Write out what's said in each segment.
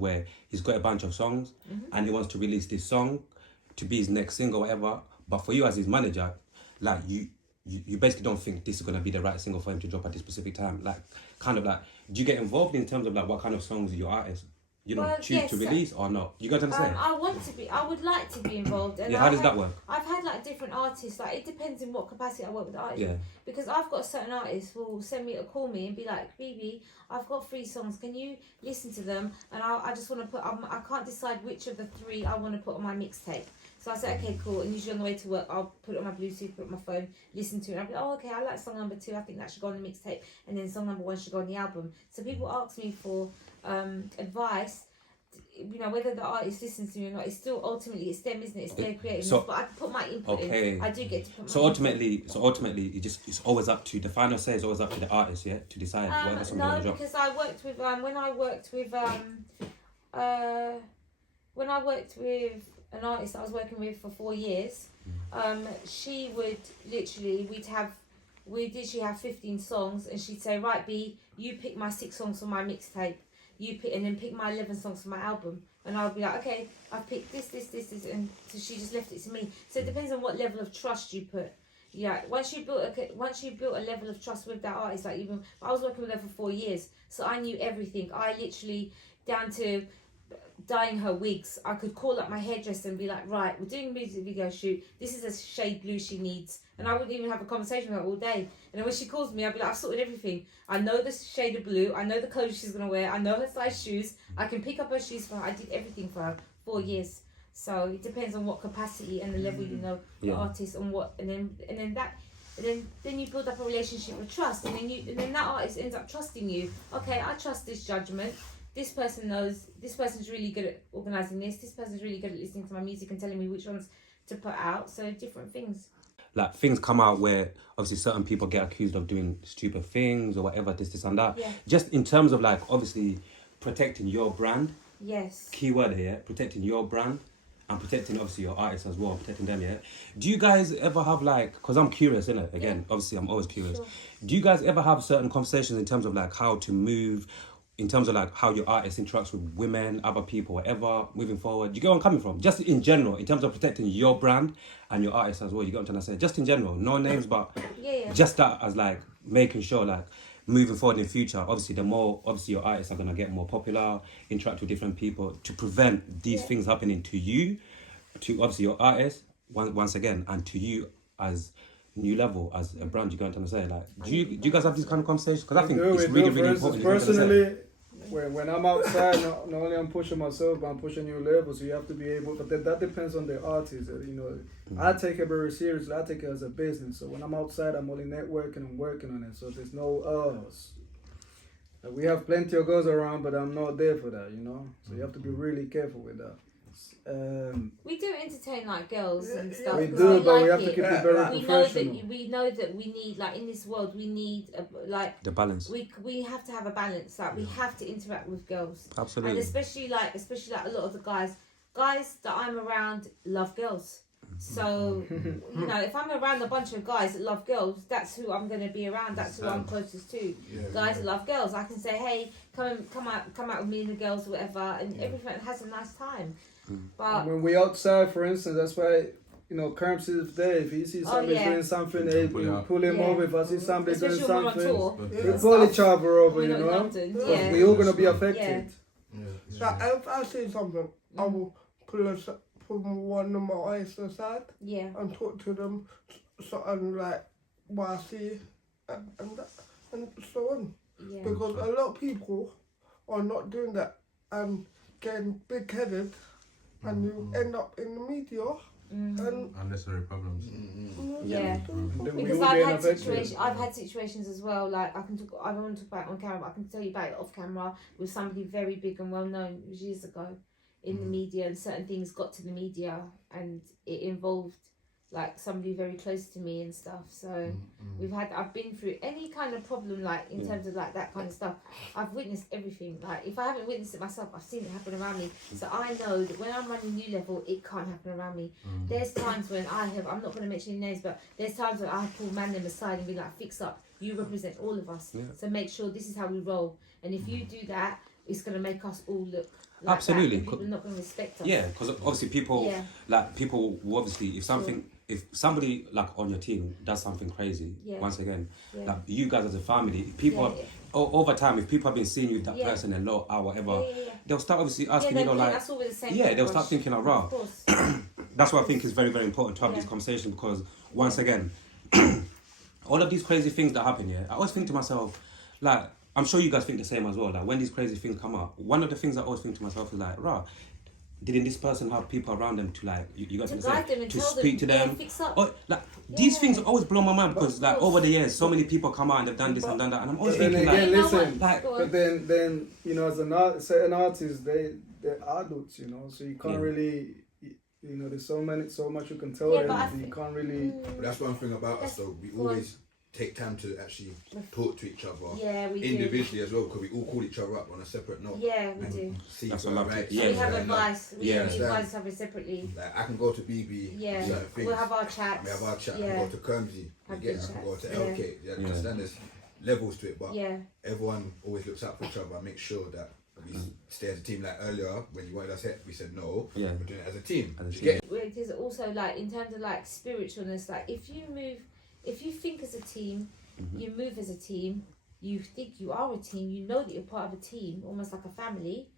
where he's got a bunch of songs and he wants to release this song to be his next single, whatever. But for you as his manager, like you basically don't think this is gonna be the right single for him to drop at this specific time. Like, kind of like, do you get involved in terms of like what kind of songs your artist, choose to release or not? You got to understand? I would like to be involved. And how does that work? I've had like different artists. Like, it depends in what capacity I work with the artist. Yeah. Because I've got certain artists who will send me a call me and be like, Bibi, I've got 3 songs. Can you listen to them? And I just want to put. I can't decide which of the 3 I want to put on my mixtape. So I said, okay, cool. And usually on the way to work, I'll put it on my Bluetooth, put it on my phone, listen to it. And I'll be like, oh, okay, I like song number 2. I think that should go on the mixtape. And then song number 1 should go on the album. So people ask me for advice. Whether the artist listens to me or not, it's still ultimately it's them, isn't it? It's their creative. But I put my input in. I do get to put my input. So ultimately, it's always up to the final say. It's always up to the artist, yeah, to decide whatever song they want to drop. Because I worked with when I worked with an artist I was working with for 4 years, she would literally we'd literally have 15 songs, and she'd say, right, B, you pick my 6 songs for my mixtape. You pick, and then pick my 11 songs for my album. And I'll be like, okay, I've picked this, and so she just left it to me. So it depends on what level of trust you put. Yeah, once you built a level of trust with that artist, like I was working with her for 4 years, so I knew everything. I literally, down to dyeing her wigs, I could call up my hairdresser and be like, right, we're doing a music video shoot, this is a shade blue she needs, and I wouldn't even have a conversation with her all day. And then when she calls me, I'd be like, I've sorted everything. I know the shade of blue, I know the clothes she's gonna wear, I know her size shoes, I can pick up her shoes for her. I did everything for her 4 years. So it depends on what capacity and the level the artist, and what, and then you build up a relationship of trust, and then that artist ends up trusting you. Okay, I trust this judgment. This person knows, this person's really good at organising this person's really good at listening to my music and telling me which ones to put out. So different things. Like, things come out where obviously certain people get accused of doing stupid things or whatever, this and that. Yeah. Just in terms of like, obviously, protecting your brand. Yes. Key word here, protecting your brand and protecting obviously your artists as well, protecting them, yeah? Do you guys ever have like, because I'm curious, innit? Again, obviously I'm always curious. Sure. Do you guys ever have certain conversations in terms of like how to move, in terms of like how your artist interacts with women, other people, whatever, moving forward? Do you get where I'm coming from? Just in general, in terms of protecting your brand and your artist as well, you get what I'm trying to say? Just in general, no names, but just that as like making sure like moving forward in future, obviously the more, obviously your artists are going to get more popular, interact with different people, to prevent these things happening to you, to obviously your artist, once again, and to you as new level, as a brand. You get what I'm trying to say? Like, do you guys have these kind of conversations? Because I think it's really, really important. Personally, when I'm outside, not only I'm pushing myself, but I'm pushing new levels. So you have to be able, but that depends on the artist. I take it very seriously. I take it as a business. So when I'm outside, I'm only networking and working on it. So there's no we have plenty of girls around, but I'm not there for that. So you have to be really careful with that. We do entertain like girls and stuff. We do, but we have to keep it very professional. We know that we need, like, in this world, we need the balance. We have to have a balance. Like, we have to interact with girls. Absolutely. And especially like a lot of the guys that I'm around love girls. So if I'm around a bunch of guys that love girls, that's who I'm going to be around. That's who I'm closest to. Guys that love girls, I can say, hey, come out with me and the girls or whatever, and everyone has a nice time. But when we outside, for instance, that's why Kerms is there. If he sees somebody doing something, they pull him over. If I see somebody doing something, we pull each other over. We all gonna be affected. So if I see something, I will pull one of my artists aside and talk to them, and like what I see, and so on. Because a lot of people are not doing that and getting big-headed. And you end up in the media and unnecessary problems. Because I've had situations as well. Like, I don't want to talk about it on camera, but I can tell you about it off camera with somebody very big and well known years ago in the media, and certain things got to the media and it involved like somebody very close to me and stuff. So I've been through any kind of problem, like in terms of like that kind of stuff. I've witnessed everything. Like, if I haven't witnessed it myself, I've seen it happen around me. So I know that when I'm running New Level, it can't happen around me. There's times when I'm not going to mention any names, but there's times when I pull man them aside and be like, fix up, you represent all of us. So make sure this is how we roll. And if you do that, it's going to make us all look like Absolutely. that, people are not going to respect us. Yeah, because obviously people will obviously if somebody like on your team does something crazy, once again, like you guys as a family, people over time, if people have been seeing you with that person a lot or whatever, they'll start obviously asking, us all with the same they'll start thinking around. That's why I think it's very, very important to have these conversations, because once again, all of these crazy things that happen here, I always think to myself, like, I'm sure you guys think the same as well, like when these crazy things come up, one of the things I always think to myself is like, didn't this person have people around them to like you got to guide them and to tell speak them, to them? fix up. Or, like these things always blow my mind, because like over the years, so many people come out and they've done this and done that, and I'm always thinking again, like, listen, like, but then you know, as certain artists, they're adults, you know, so you can't really. You know, there's so much you can tell them. You can't really. But that's one thing about us, though. We always take time to actually talk to each other. Yeah, we individually as well, because we all call each other up on a separate note. Yeah, we do. See that's what right. We have advice. We advise each other separately. Like I can go to BB. Certain things. We'll have our chats. We have our chat. I can go to Kermsey. Again, I can go to LK. Yeah, understand there's levels to it, but everyone always looks out for each other. Make sure that we stay as a team. Like earlier, when you wanted us here, we said no. We're doing it as a team. There's also like in terms of like spiritualness, like if you think as a team, you move as a team, you think you are a team, you know that you're part of a team, almost like a family.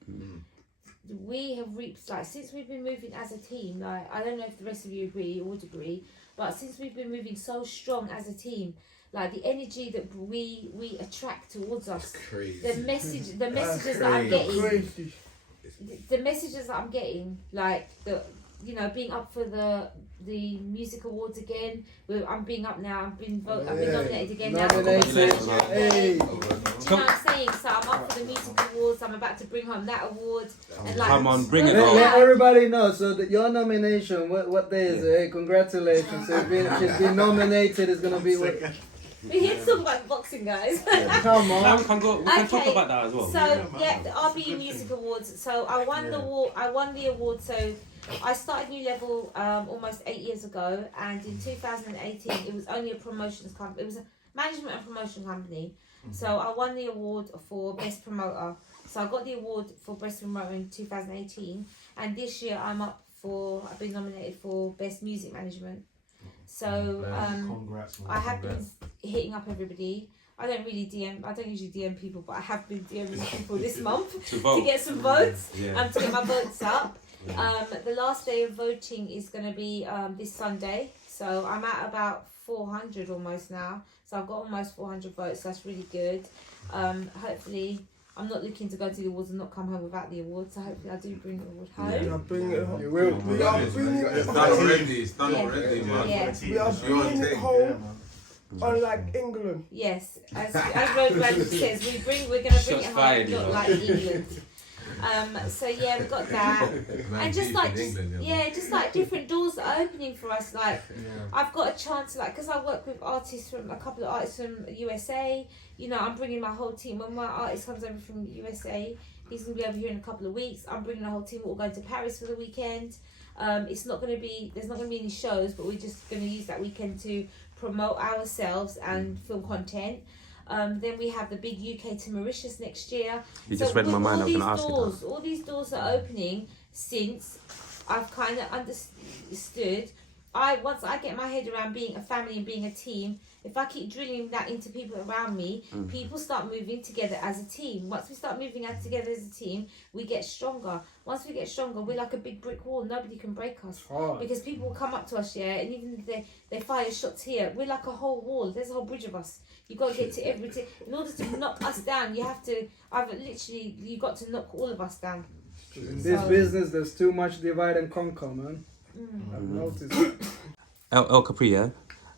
We have reaped, like, since we've been moving as a team, like, I don't know if the rest of you agree or would agree, but since we've been moving so strong as a team, like the energy that we attract towards us, the messages that I'm getting, the messages that I'm getting, like being up for the music awards again. I'm being up now. I've been nominated again now. Do you know what I'm saying? So I'm up for the music awards. I'm about to bring home that award. And like, come on, bring it on. Let everybody know. So your nomination, what day is it? Hey, congratulations! She's been nominated. It's gonna be what. We're here to talk about boxing, guys. Come on. We can talk about that as well. So the RBE Music Awards. So I won the award. I won the award. So I started New Level almost 8 years ago, and in 2018 it was only a promotions company. It was a management and promotion company. So I won the award for best promoter. So I got the award for best promoter in 2018, and this year I've been nominated for best music management. So I have been hitting up everybody. I don't usually DM people, but I have been DMing people this month to get some votes, to get my votes up. The last day of voting is going to be this Sunday, so I'm at about 400 almost now. So I've got almost 400 votes. So that's really good. Hopefully, I'm not looking to go to the awards and not come home without the award. So hopefully, I do bring the award home. Yeah, bring it home. You will. It's done already. It's done already, man. Yeah. We are bringing it home. Unlike England. Yes, as Road Rally says, we're going to bring it home, not like England. So yeah, we've got that, and just like different doors that are opening for us. Like I've got a chance, like, because I work with a couple of artists from USA. You know, I'm bringing my whole team. When my artist comes over from USA, he's gonna be over here in a couple of weeks. I'm bringing the whole team. We're all going to Paris for the weekend. There's not gonna be any shows, but we're just gonna use that weekend to promote ourselves and film content. Then we have the big UK to Mauritius next year. You just read my mind. I was going to ask you that. All these doors are opening since I've kind of understood. Once I get my head around being a family and being a team, if I keep drilling that into people around me, people start moving together as a team. Once we start moving together as a team, we get stronger. Once we get stronger, we're like a big brick wall. Nobody can break us. Because people will come up to us, and even if they fire shots here, we're like a whole wall. There's a whole bridge of us. You've got to get to everything. In order to knock us down, you got to knock all of us down. In this business, there's too much divide and conquer, man. I've noticed that. El Capri, yeah?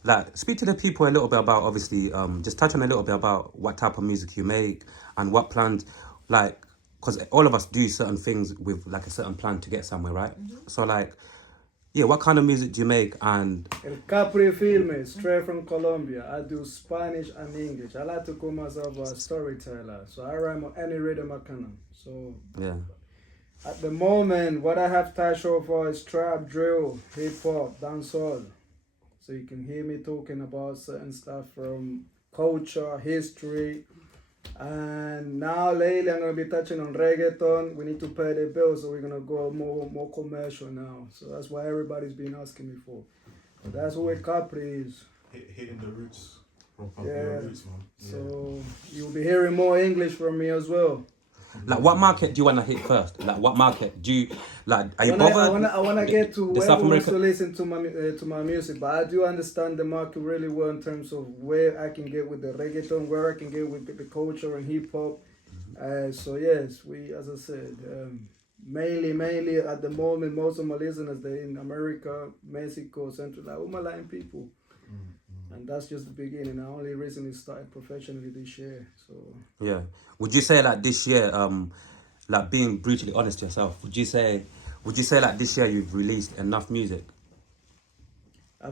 Like, speak to the people a little bit about, obviously, just touch on a little bit about what type of music you make and what plans, like, because all of us do certain things with, like, a certain plan to get somewhere, right? So, like, yeah, what kind of music do you make? And El Capri Filme, straight from Colombia. I do Spanish and English. I like to call myself a storyteller, so I rhyme on any rhythm I can. So, yeah. At the moment, what I have touched so far is trap, drill, hip-hop, dancehall. So you can hear me talking about certain stuff from culture, history, And now lately I'm gonna be touching on reggaeton. We need to pay the bills, so we're gonna go more commercial now. So that's what everybody's been asking me for. But that's what Capri is. Hitting the roots. Your roots, man. So you'll be hearing more English from me as well. Like, what market do you want to hit first? Like, what market do you like? Are you bothered? I wanna get to where South wants America to listen to my music, but I do understand the market really well in terms of where I can get with the reggaeton, where I can get with the culture and hip hop. So yes, we, as I said, mainly at the moment, most of my listeners they're in America, Mexico, Central, like all my Latin people. And that's just the beginning. I only recently started professionally this year. So yeah, would you say like this year, like being brutally honest to yourself, would you say like this year you've released enough music? I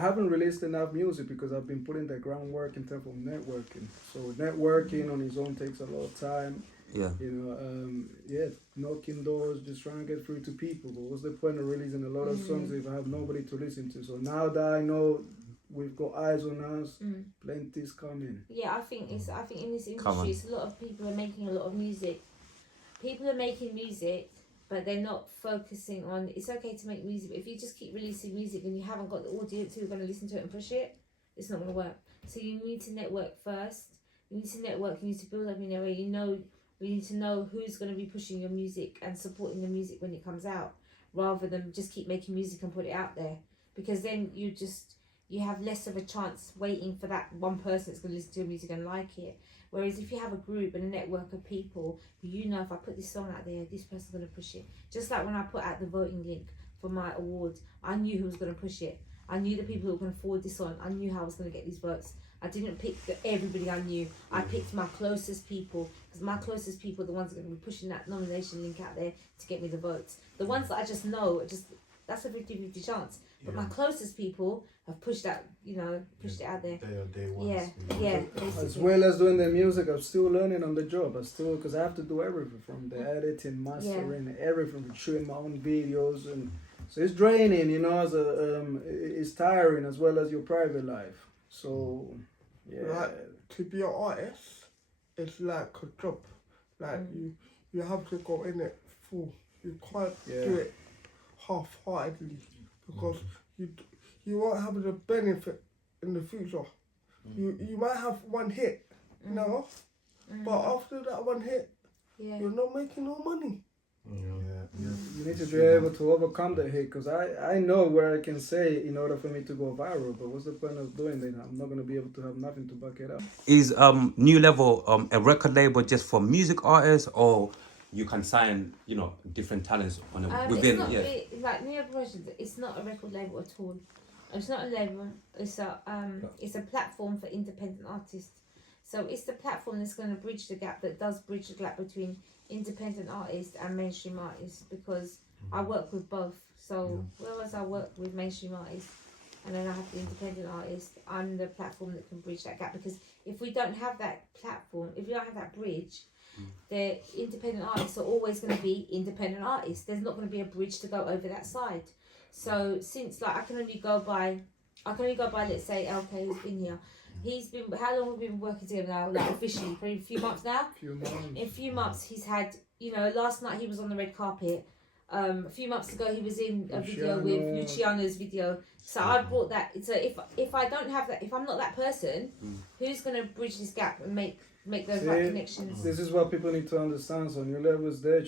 haven't released enough music because I've been putting the groundwork in terms of networking. So networking on its own takes a lot of time. Yeah. You know, knocking doors, just trying to get through to people. But what's the point of releasing a lot of songs if I have nobody to listen to? So now that I know we've got eyes on us, plenty's coming. Yeah, I think in this industry, it's a lot of people are making a lot of music. People are making music, but they're not focusing on. It's okay to make music, but if you just keep releasing music and you haven't got the audience who are going to listen to it and push it, it's not going to work. So you need to network first. You need to network. You need to build up in a way. You need to know who's going to be pushing your music and supporting the music when it comes out, rather than just keep making music and put it out there, because then you have less of a chance waiting for that one person that's going to listen to your music and like it. Whereas if you have a group and a network of people who if I put this song out there, this person's going to push it. Just like when I put out the voting link for my award, I knew who was going to push it. I knew the people who were going to forward this on. I knew how I was going to get these votes. I didn't pick everybody I knew. I picked my closest people, because my closest people are the ones that are going to be pushing that nomination link out there to get me the votes. The ones that I just know, that's a 50-50 chance. But my closest people have pushed it out there. Day ones. Yeah. As well as doing the music, I'm still learning on the job. Because I have to do everything from the editing, mastering, everything, from shooting my own videos, and so it's draining. It's tiring as well as your private life. So Like, to be an artist, it's like a job. Like you have to go in it full. You can't do it half-heartedly, because you won't have the benefit in the future. You might have one hit now, but after that one hit, you're not making no money. You need to be able to overcome the hit, because I know where I can say in order for me to go viral, but what's the point of doing that? I'm not going to be able to have nothing to back it up. Is New Level a record label just for music artists, or you can sign different talents on within? It's not really, like New Level Productions, it's not a record label at all. It's not a label. It's a platform for independent artists. So it's the platform that's going to bridge the gap between independent artists and mainstream artists, because I work with both. So whereas I work with mainstream artists and then I have the independent artists, I'm the platform that can bridge that gap. Because if we don't have that platform, if we don't have that bridge, the independent artists are always going to be independent artists. There's not going to be a bridge to go over that side. So since I can only go by, let's say LK, who's been here. How long have we been working together now? Like officially, for a few months now. In a few months, he's had. Last night he was on the red carpet. A few months ago he was in a video with Luciano's video. So I brought that. So if I don't have that, if I'm not that person, who's gonna bridge this gap and make those right connections? This is what people need to understand. So New Level is there.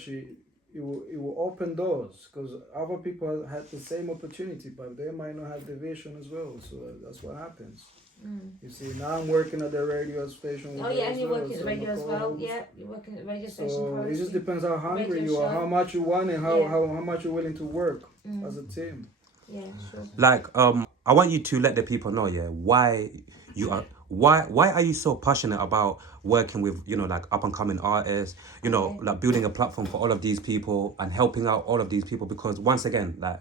It will open doors, because other people had the same opportunity, but they might not have the vision as well. So that's what happens. You see, now I'm working at the radio station. And you're working at the radio as well. Yeah, you're working at the radio station. So it just depends how hungry you are, how much you want, and how much you're willing to work as a team. Yeah, sure. Like, I want you to let the people know, why are you so passionate about working with, like up and coming artists, like building a platform for all of these people and helping out all of these people? Because once again, like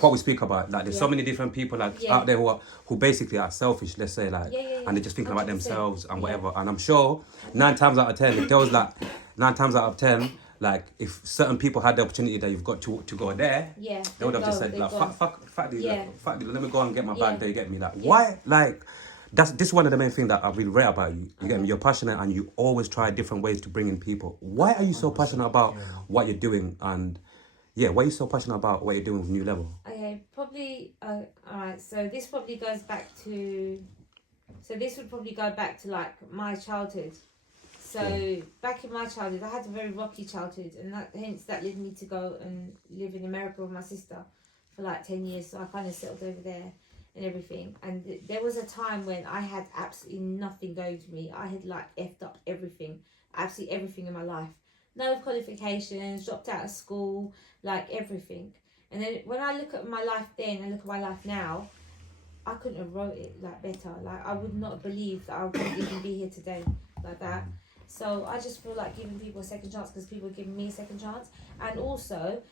what we speak about, like there's so many different people out there who basically are selfish, let's say, and they're just thinking 100%. About themselves and whatever. And I'm sure 9 times out of 10, if there was 9 times out of 10, like if certain people had the opportunity that you've got to go there, they would have just said, like, fuck these, let me go and get my bag there, you get me? Why, like, this is one of the main things that I really rate about you. You get me? You're passionate and you always try different ways to bring in people. Why are you so passionate about what you're doing? And why are you so passionate about what you're doing with New Level? Okay, probably. All right. So this probably goes back to. So this would probably go back to like my childhood. So back in my childhood, I had a very rocky childhood, and that led me to go and live in America with my sister for like 10 years. So I kind of settled over there and everything. And there was a time when I had absolutely nothing going to me. I had like effed up everything, absolutely everything in my life. No qualifications, dropped out of school, like everything. And then when I look at my life then and look at my life now, I couldn't have wrote it like better. Like I would not have believed that I would even be here today like that. So I just feel like giving people a second chance because people are giving me a second chance. And also,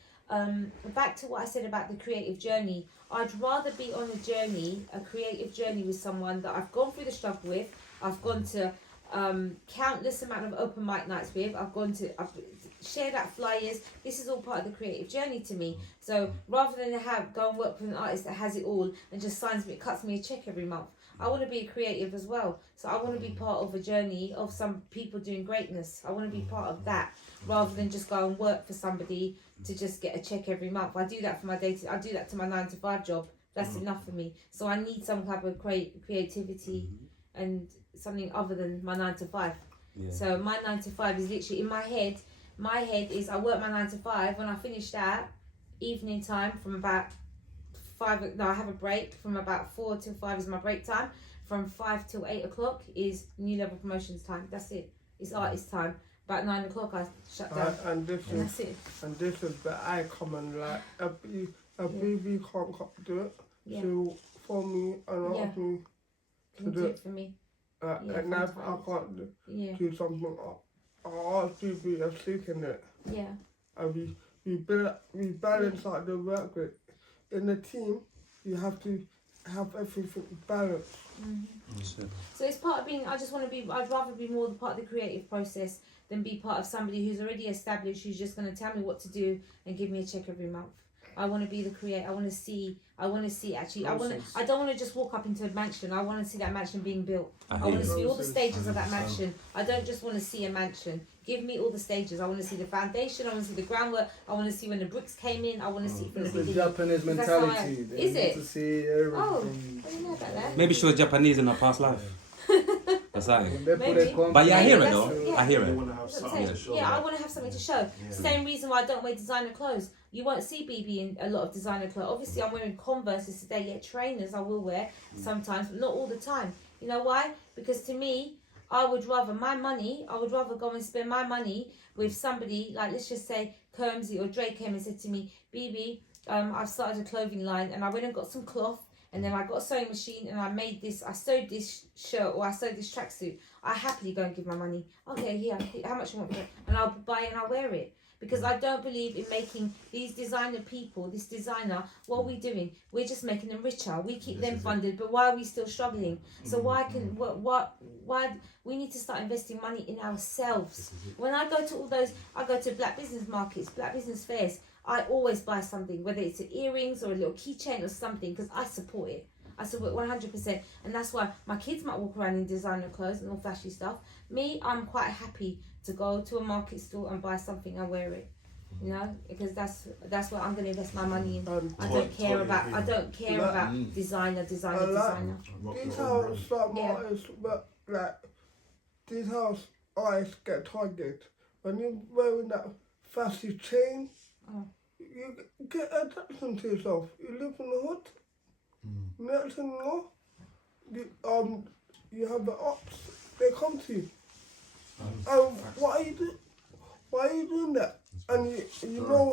back to what I said about the creative journey, I'd rather be on a journey, a creative journey with someone that I've gone through the struggle with, I've gone to countless amount of open mic nights with, I've shared out flyers. This is all part of the creative journey to me. So rather than go and work with an artist that has it all and just cuts me a check every month, I want to be a creative as well. So I want to be part of a journey of some people doing greatness. I want to be part of that rather than just go and work for somebody to just get a check every month. I do that for my I do that to my 9-to-5 job. That's enough for me. So I need some type of creativity and something other than my 9-to-5. Yeah. So my 9-to-5 is literally in my head. My head is I work my 9-to-5. When I finish that, evening time from about 5. No, I have a break from about 4 till 5 is my break time. From 5 till 8 o'clock is New Level promotions time. That's it. It's artist time. About 9 o'clock I shut down. And that's it. And this is the I common like a baby can't do it. Yeah. So for me and ask me to do it for me. And if I can't do something, I'll ask people to sleep in it. Yeah. And we balance out the work with. In a team, you have to have everything balanced. So it's part of being. I'd rather be more the part of the creative process than be part of somebody who's already established, who's just going to tell me what to do and give me a check every month. I want to be the creator. I want to see actually. I don't want to just walk up into a mansion. I want to see that mansion being built. I want to see all the stages of that mansion. I don't just want to see a mansion. Give me all the stages. I want to see the foundation. I want to see the groundwork. I want to see when the bricks came in. I want to see from the beginning. The Japanese mentality. Is it? To see everything. Oh, I didn't know about that. Maybe she was Japanese in her past life. That's right. Maybe. But I hear it though. Yeah. I hear it. They want to have something to show. I want to have something to show. Same reason why I don't wear designer clothes. You won't see BB in a lot of designer clothes. Obviously, I'm wearing Converses today. Yeah, trainers I will wear sometimes, but not all the time. You know why? Because to me, I would rather go and spend my money with somebody, like let's just say Kermsey or Dre came and said to me, BB, I've started a clothing line and I went and got some cloth and then I got a sewing machine and I sewed this shirt or I sewed this tracksuit. I happily go and give my money. Okay, here, how much you want for it? And I'll buy it and I'll wear it. Because I don't believe in making these designer people, this designer, what are we doing? We're just making them richer. We keep them funded, but why are we still struggling? So why we need to start investing money in ourselves. When I go to I go to black business markets, black business fairs, I always buy something, whether it's earrings or a little keychain or something, because I support it. I support 100%. And that's why my kids might walk around in designer clothes and all flashy stuff. Me, I'm quite happy to go to a market store and buy something and wear it, you know, because that's what I'm going to invest my money in. I don't care about designer. These how some artists, but like these how artists get targeted. When you're wearing that flashy chain, you get attention to yourself. You live in the hood. Next thing you know, you have the ops. They come to you. Why are you doing that? And you know